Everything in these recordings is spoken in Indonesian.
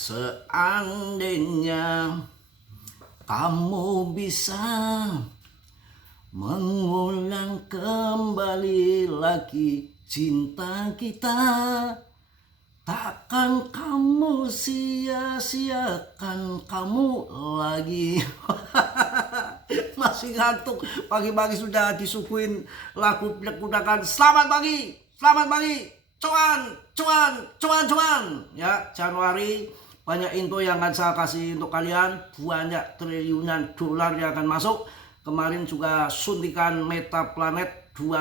Seandainya kamu bisa mengulang kembali lagi cinta kita, takkan kamu sia-siakan kamu lagi. Masih ngantuk, pagi-pagi sudah disuguhin lagu plek-plekan. Selamat pagi, cuan. Ya, Januari banyak info yang akan saya kasih untuk kalian. Banyak triliunan dolar yang akan masuk. Kemarin juga suntikan Meta Planet 2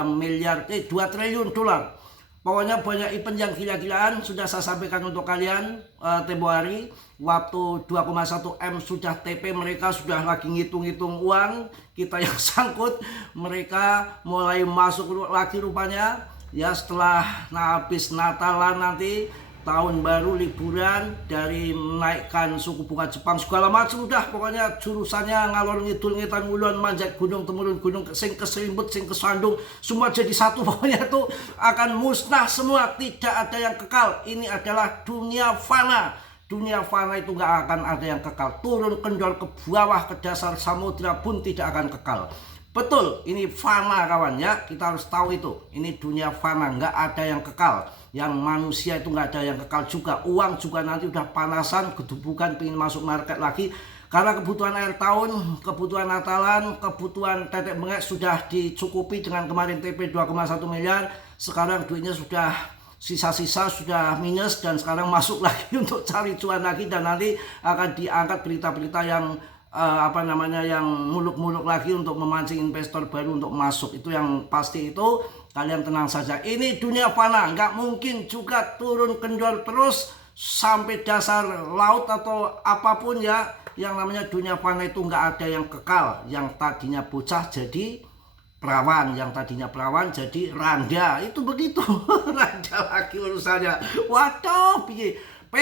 triliun dolar. Pokoknya banyak event yang gila-gilaan sudah saya sampaikan untuk kalian tempo hari. Waktu 2,1 M sudah TP, mereka sudah lagi ngitung-ngitung uang kita yang sangkut. Mereka mulai masuk lagi rupanya. Ya, setelah habis Natalan nanti, tahun baru, liburan, dari menaikkan suku bunga Jepang segala macam, udah pokoknya jurusannya ngalor ngidul ngitan ngulon manjat gunung temurun gunung, sing keserimpet sing kesandung, semua jadi satu. Pokoknya tuh akan musnah semua, tidak ada yang kekal. Ini adalah dunia fana. Dunia fana itu nggak akan ada yang kekal. Turun kendor ke bawah ke dasar samudra pun tidak akan kekal. Betul, ini fana kawan ya, kita harus tahu itu. Ini dunia fana, nggak ada yang kekal. Yang manusia itu nggak ada yang kekal juga. Uang juga nanti udah panasan, gedubukan, pengen masuk market lagi. Karena kebutuhan akhir tahun, kebutuhan Natalan, kebutuhan tetek bengek sudah dicukupi dengan kemarin TP 2,1 miliar. Sekarang duitnya sudah sisa-sisa, sudah minus, dan sekarang masuk lagi untuk cari cuan lagi. Dan nanti akan diangkat berita-berita yang yang muluk-muluk lagi untuk memancing investor baru untuk masuk. Itu yang pasti, itu kalian tenang saja. Ini dunia fana, nggak mungkin juga turun kendor terus sampai dasar laut atau apapun ya. Yang namanya dunia fana itu nggak ada yang kekal. Yang tadinya bocah jadi perawan, yang tadinya perawan jadi randa, itu begitu. Randa lagi urusannya. Waduh, P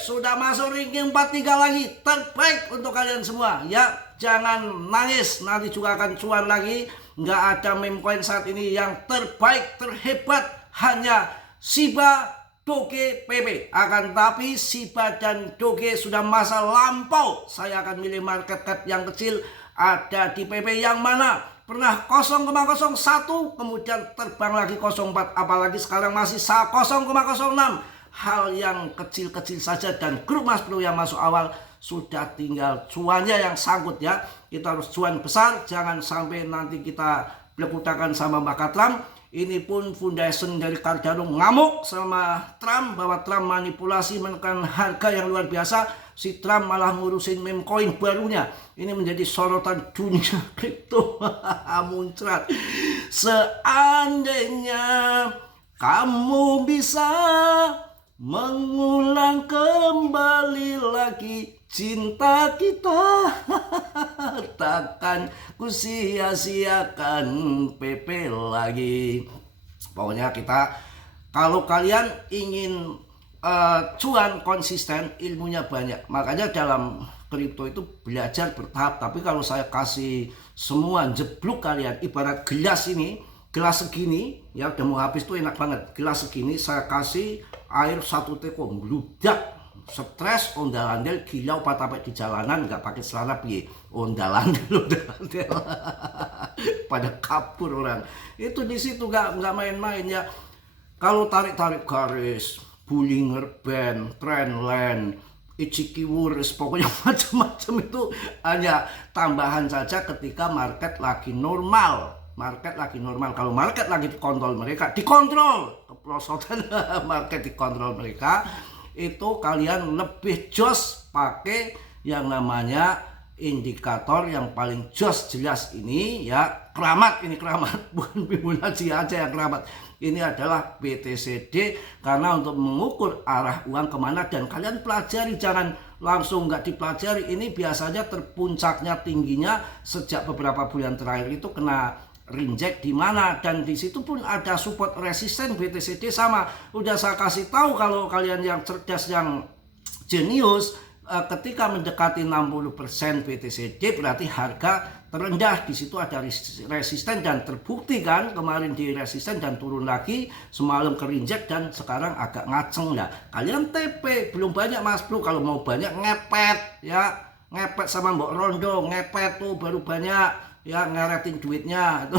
sudah masuk ranking 43 lagi, terbaik untuk kalian semua ya. Jangan nangis, nanti juga akan cuan lagi. Nggak ada meme coin saat ini yang terbaik, terhebat, hanya Shiba, Doge, PP. Akan tapi Shiba dan Doge sudah masa lampau. Saya akan milih market cap yang kecil. Ada di PP yang mana pernah 0,01 kemudian terbang lagi 0,4, apalagi sekarang masih 0,06. Hal yang kecil-kecil saja, dan grup Mas Bro yang masuk awal sudah tinggal cuannya yang sangkut ya. Kita harus cuan besar, jangan sampai nanti kita belekutakan sama Mbak Trump. Ini pun foundation dari Cardano ngamuk sama Trump bahwa Trump manipulasi menekan harga yang luar biasa. Si Trump malah ngurusin meme coin barunya. Ini menjadi sorotan dunia kripto. Muncrat. Seandainya kamu bisa mengulang kembali lagi cinta kita, takkan ku sia-siakan PP lagi. Pokoknya kita, kalau kalian ingin cuan konsisten, ilmunya banyak. Makanya dalam kripto itu belajar bertahap. Tapi kalau saya kasih semua jeblok kalian, ibarat gelas ini, gelas segini ya, udah mau habis tuh enak banget. Gelas segini saya kasih air 1 teko, bludak, stres, ondal-andel, gilau patapek di jalanan, nggak pakai celana piye, ondal-andel pada kapur orang. Itu di situ nggak main-main ya. Kalau tarik-tarik garis, Bollinger Band, Trendline, Ichiki Wurs, pokoknya macam-macam itu hanya tambahan saja ketika market lagi normal. Kalau market lagi dikontrol mereka, keperosotan market dikontrol mereka, itu kalian lebih jos pakai yang namanya indikator yang paling jos jelas ini ya. Keramat, ini keramat, bukan Fibonacci aja yang keramat. Ini adalah BTCD, karena untuk mengukur arah uang kemana. Dan kalian pelajari, jangan langsung nggak dipelajari. Ini biasanya terpuncaknya tingginya sejak beberapa bulan terakhir itu kena reject di mana, dan di situ pun ada support resisten BTCD sama. Udah saya kasih tahu, kalau kalian yang cerdas, yang jenius, ketika mendekati 60% BTCC berarti harga terendah. Di situ ada resisten dan terbukti kan kemarin di resisten dan turun lagi, semalam kerinjek dan sekarang agak ngaceng lah. Kalian TP belum banyak Mas Bro, kalau mau banyak ngepet ya, ngepet sama Mbok Rondo, ngepet tuh baru banyak ya, ngeretin duitnya itu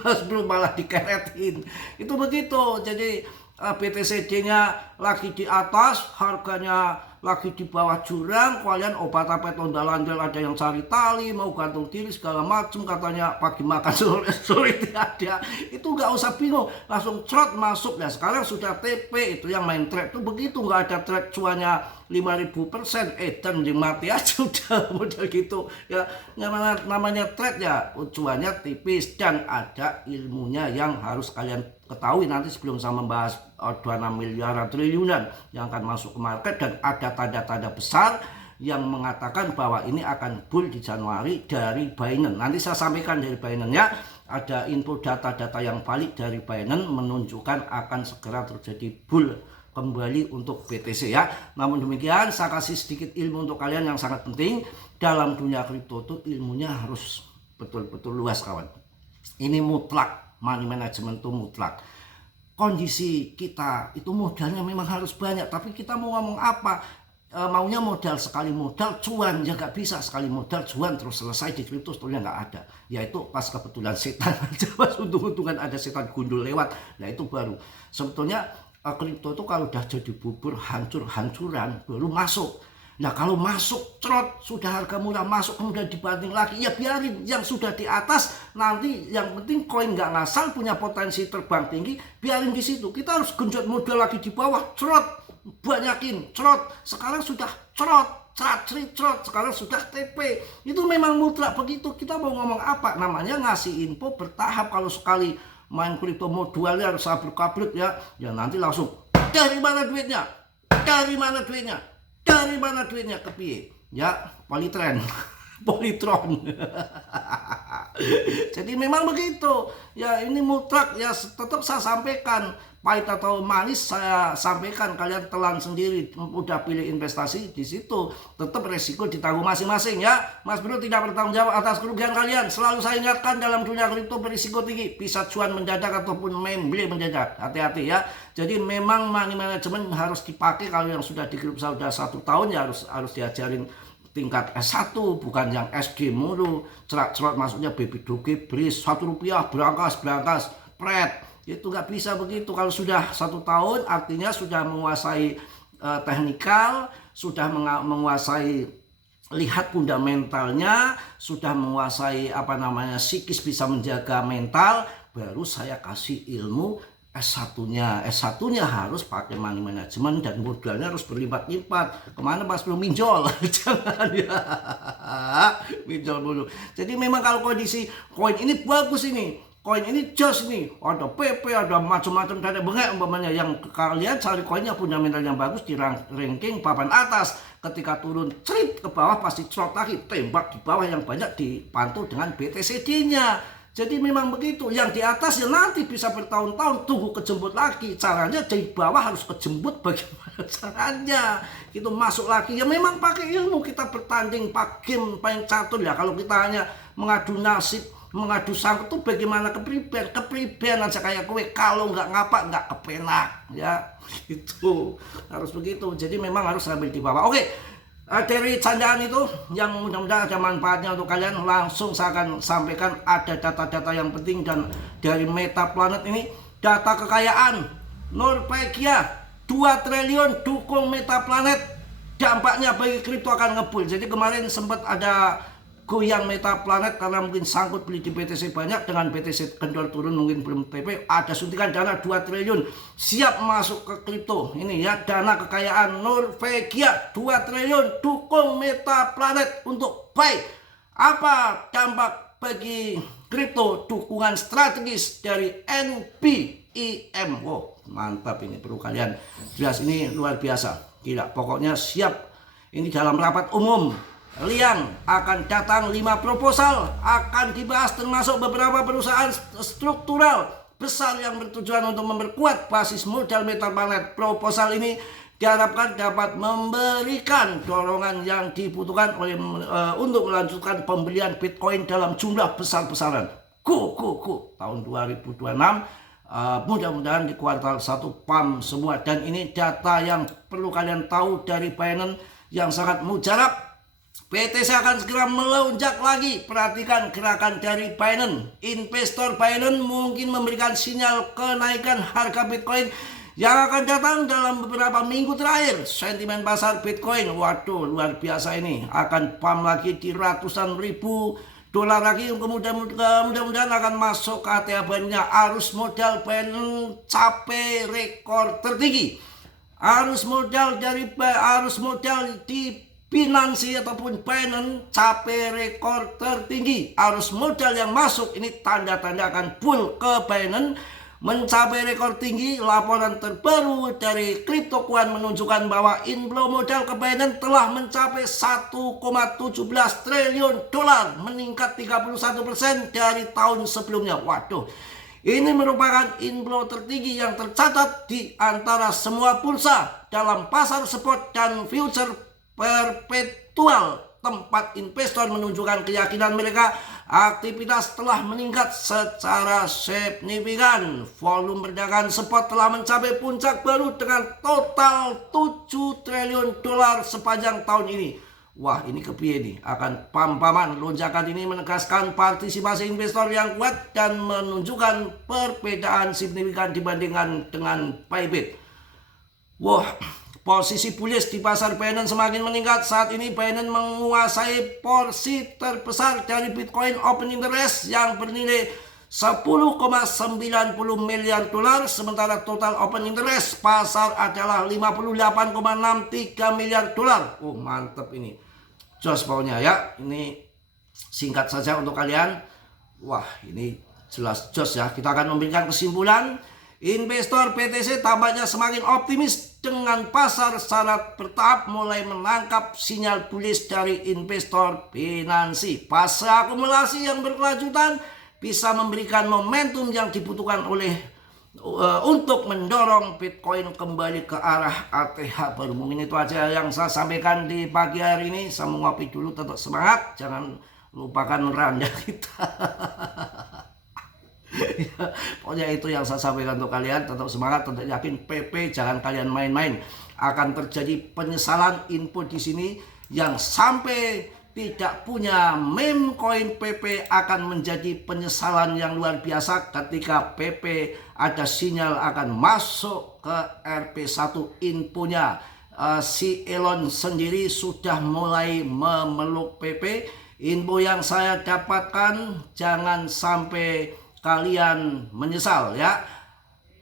Mas Bro malah dikeretin. Itu begitu. Jadi BTCC-nya lagi di atas, harganya lagi di bawah jurang, kalian obat-obat ondal-ondal, ada yang cari tali, mau gantung diri segala macam, katanya pagi makan sore tidak ada. Itu nggak usah bingung, langsung trot masuk. Ya sekarang sudah TP, itu yang main trade itu begitu, nggak ada trade cuannya 5000%, dan mati aja udah model gitu ya. Namanya trade ya cuannya tipis dan ada ilmunya yang harus kalian ketahui nanti sebelum saya membahas 26 miliar triliunan yang akan masuk ke market, dan ada tanda-tanda besar yang mengatakan bahwa ini akan bull di Januari dari Binance. Nanti saya sampaikan dari Binance ya, ada info data-data yang valid dari Binance menunjukkan akan segera terjadi bull kembali untuk BTC ya. Namun demikian saya kasih sedikit ilmu untuk kalian yang sangat penting dalam dunia kripto itu, ilmunya harus betul-betul luas kawan. Ini mutlak, money management itu mutlak. Kondisi kita itu modalnya memang harus banyak, tapi kita mau ngomong apa? Maunya modal sekali modal cuan ya nggak bisa, sekali modal cuan terus selesai di kripto sebetulnya nggak ada. Yaitu pas kebetulan setan aja, pas untung-untungan ada setan gundul lewat, nah itu baru. Sebetulnya kripto itu kalau udah jadi bubur hancur-hancuran baru masuk. Nah kalau masuk trot, sudah harga murah masuk kemudian dibanting lagi, ya biarin yang sudah di atas nanti, yang penting koin nggak ngasal, punya potensi terbang tinggi, biarin di situ. Kita harus genjot modal lagi di bawah, trot, banyakin trot. Sekarang sudah trot, sekarang sudah TP. Itu memang mutlak begitu. Kita mau ngomong apa? Namanya ngasih info bertahap. Kalau sekali main kripto modalnya harus sabruk-kabruk ya, ya nanti langsung dari mana duitnya, dari mana duitnya, dari mana duitnya, ke piye ya, Polytron Polytron. Jadi memang begitu ya, ini mutlak ya. Tetap saya sampaikan, pahit atau manis saya sampaikan, kalian telan sendiri. Udah pilih investasi di situ, tetap resiko ditanggung masing-masing ya. Mas Bro tidak bertanggung jawab atas kerugian kalian. Selalu saya ingatkan, dalam dunia kripto berisiko tinggi, bisa cuan mendadak ataupun memble mendadak. Hati-hati ya. Jadi memang money management harus dipakai. Kalau yang sudah di kripto sudah 1 tahun ya harus diajarin tingkat S1, bukan yang SD mulu. Cerat-cerat masuknya baby doge, bris, Rp1 berangkas, pret. Itu nggak bisa begitu. Kalau sudah 1 tahun artinya sudah menguasai teknikal, sudah menguasai lihat fundamentalnya, sudah menguasai psikis, bisa menjaga mental, baru saya kasih ilmu S1-nya. S1-nya harus pakai money management dan modalnya harus berlipat-lipat. Kemana Mas belum minjol? Jangan ya, minjol dulu. Jadi memang kalau kondisi koin ini bagus, ini koin ini jos nih, ada PP, ada macam-macam, ada bengek umpamanya, yang kalian cari koinnya fundamental yang bagus di ranking papan atas. Ketika turun cerit ke bawah pasti trot lagi, tembak di bawah yang banyak dipantul dengan BTCD-nya. Jadi memang begitu. Yang di atas ya nanti bisa bertahun-tahun tunggu kejemput lagi. Caranya dari bawah harus kejemput, bagaimana caranya? Itu masuk lagi. Ya memang pakai ilmu, kita bertanding pakai game paling catur ya. Kalau kita hanya mengadu nasib, mengadu sangkut tuh bagaimana kepriben aja kayak kue. Kalau nggak ngapa nggak kepenak ya. Itu harus begitu. Jadi memang harus ambil di bawah. Oke. Dari candaan itu yang mudah-mudahan ada manfaatnya untuk kalian, langsung saya akan sampaikan ada data-data yang penting. Dan dari Metaplanet ini, data kekayaan Norvegia 2 triliun dukung Metaplanet, dampaknya bagi kripto akan ngebull. Jadi kemarin sempat ada goyang Metaplanet karena mungkin sangkut beli di BTC banyak, dengan BTC kendor turun mungkin belum TP, ada suntikan dana 2 triliun siap masuk ke kripto. Ini ya, dana kekayaan Norvegia 2 triliun dukung Metaplanet untuk buy. Apa dampak bagi kripto? Dukungan strategis dari NBIM. Wow, mantap, ini perlu kalian jelas, ini luar biasa, gila. Pokoknya siap. Ini dalam rapat umum Liang akan datang 5 proposal, akan dibahas termasuk beberapa perusahaan struktural besar yang bertujuan untuk memperkuat basis modal Metaplanet. Proposal ini diharapkan dapat memberikan dorongan yang dibutuhkan untuk melanjutkan pembelian Bitcoin dalam jumlah besar-besaran. Tahun 2026 mudah-mudahan di kuartal 1 pump semua. Dan ini data yang perlu kalian tahu dari Binance yang sangat mujarab. BTC akan segera melonjak lagi. Perhatikan gerakan dari Binance. Investor Binance mungkin memberikan sinyal kenaikan harga Bitcoin yang akan datang dalam beberapa minggu terakhir. Sentimen pasar Bitcoin, waduh luar biasa ini, akan pump lagi di ratusan ribu dolar lagi. Mudah-mudahan akan masuk ke ATH-nya. Arus modal Binance capai rekor tertinggi. Arus modal di Binance ataupun Binance capai rekor tertinggi. Arus modal yang masuk ini tanda-tanda akan bull ke Binance mencapai rekor tinggi. Laporan terbaru dari CryptoQuant menunjukkan bahwa inflow modal ke Binance telah mencapai 1,17 triliun dolar, meningkat 31% dari tahun sebelumnya. Waduh, ini merupakan inflow tertinggi yang tercatat di antara semua bursa dalam pasar spot dan future perpetual. Tempat investor menunjukkan keyakinan mereka aktivitas telah meningkat secara signifikan. Volume perdagangan spot telah mencapai puncak baru dengan total 7 triliun dolar sepanjang tahun ini. Wah, ini kepiye nih? Akan pam-paman. Lonjakan ini menegaskan partisipasi investor yang kuat dan menunjukkan perbedaan signifikan dibandingkan dengan Bybit. Wah, posisi bullish di pasar Binance semakin meningkat. Saat ini Binance menguasai porsi terbesar dari Bitcoin Open Interest yang bernilai 10,90 miliar dolar, sementara total Open Interest pasar adalah 58,63 miliar dolar. Oh, mantap ini. Jos pokoknya ya. Ini singkat saja untuk kalian. Wah, ini jelas jos ya. Kita akan memberikan kesimpulan. Investor BTC tampaknya semakin optimis dengan pasar secara bertahap mulai menangkap sinyal bullish dari investor Binance. Fase akumulasi yang berkelanjutan bisa memberikan momentum yang dibutuhkan untuk mendorong Bitcoin kembali ke arah ATH baru. Mungkin itu aja yang saya sampaikan di pagi hari ini. Saya mau ngopi dulu, tetap semangat, jangan lupakan randa kita. Ya, pokoknya itu yang saya sampaikan untuk kalian. Tetap semangat, tetap yakin PP, jangan kalian main-main. Akan terjadi penyesalan info di sini yang sampai tidak punya meme coin PP akan menjadi penyesalan yang luar biasa ketika PP ada sinyal akan masuk ke RP1 infonya. Si Elon sendiri sudah mulai memeluk PP. Info yang saya dapatkan, jangan sampai kalian menyesal ya.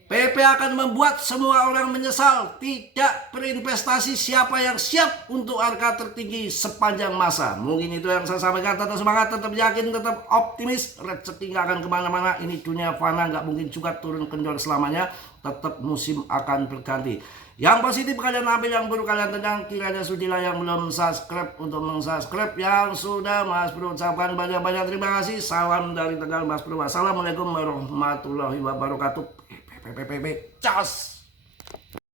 PP akan membuat semua orang menyesal. Tidak berinvestasi siapa yang siap untuk harga tertinggi sepanjang masa. Mungkin itu yang saya sampaikan. Tetap semangat, tetap yakin, tetap optimis. Rezeki nggak akan kemana-mana. Ini dunia fana, nggak mungkin juga turun kendor selamanya. Tetap musim akan berganti. Yang positif kalian ambil, yang buruk kalian tendang. Kiranya sudilah yang belum subscribe untuk mensubscribe. Yang sudah, Mas Bro ucapkan banyak-banyak terima kasih. Salam dari Tegal, Mas Bro. Assalamualaikum warahmatullahi wabarakatuh. Cas.